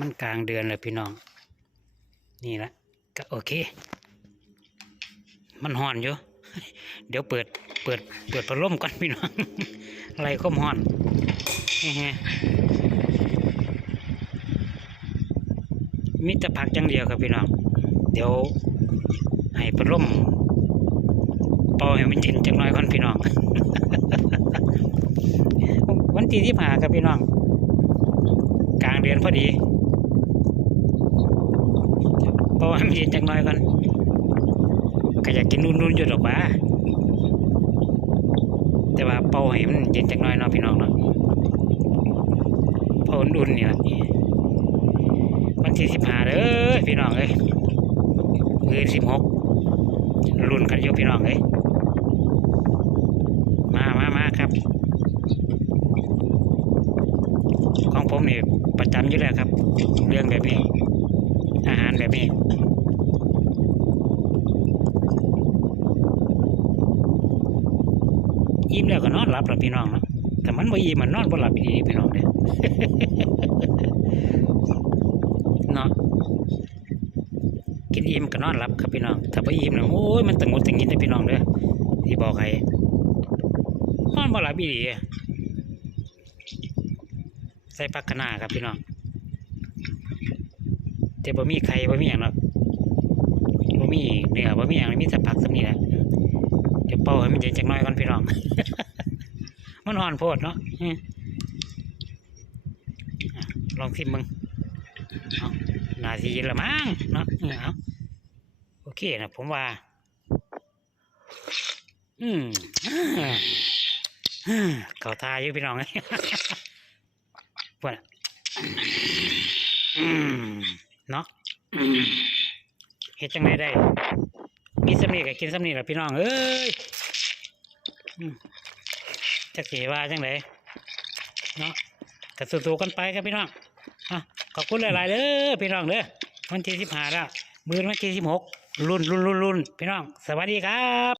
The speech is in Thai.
มันกลางเดือนเลยพี่น้อง นี่ละก็โอเค มันห่อนอยู่ เดี๋ยวเปิด เปิด เปิดพัดลมก่อนพี่น้อง อะไรก็ห่อนมีแต่ผักอย่างเดียวครับพี่น้อง เดี๋ยวให้พัดลมเป่าให้มันเย็นจังน้อยก่อนพี่น้อง วันที่ที่ผ่าครับพี่น้อง กลางเดือนพอดี เพราะว่ามันเย็นจังน้อยก่อนก็อยากกินนุ่นๆอยู่ดอกว่าแต่ว่าเป่าให้มันเย็นจังน้อยเนาะพี่น้องเนาะเป่าอุ่นๆนี่แหละวันที่สิบห้าเด้อพี่น้องเอ้ยเือนสิบหกรุ่นกันอยู่พี่น้องเอ้ยมามามาครับ ของผมนี่ประจำอยู่แล้วครับ เรื่องแบบนี้ อาหารแบบนี้อิ่มแล้วก็นอนหลับแล้วพี่น้องเนาะแต่มันบ่อิ่มมันนอนบ่หลับอีกพี่น้องเด้เนาะกินอิ่มก็นอนหลับครับพี่น้องถ้าบ่อิ่มน่ะโอ้ยมันตึงหงุดตึงยินเด้อพี่น้องเด้อที่บอกให้นอนบ่หลับอีหลีใส่ผักคะน้าครับพี่น้อง แต่บ่มีไข่บ่มีหยังเนาะบ่มีเนื้อบ่มีหยังมีแต่ผักสำนี้แหละเดี๋ยวเป่าให้มันเย็นจักน่อยก่อนพี่น้อง มันอ่อนโพดเนาะลองชิมมึงเอานาทีละมั้งเนาะเอาโอเคนะผมว่า อืมเขาทาอยู่พี่น้องเอ้ยพวกน่อืม เนาะอืมเฮ็ดจังไดได้มีสำนีก็กินสำนีแหละพี่น้องเอ้ยอืมจักสิว่าจังไดเนาะก็สู้ๆกันไปครับพี่น้องอะขอบคุณหลายๆเด้อพี่น้องเด้อวันที่สิบห้าแล้ว มือวันที่สิบหกรุ่นรุ่นรุ่นรุ่นพี่น้อง สวัสดีครับ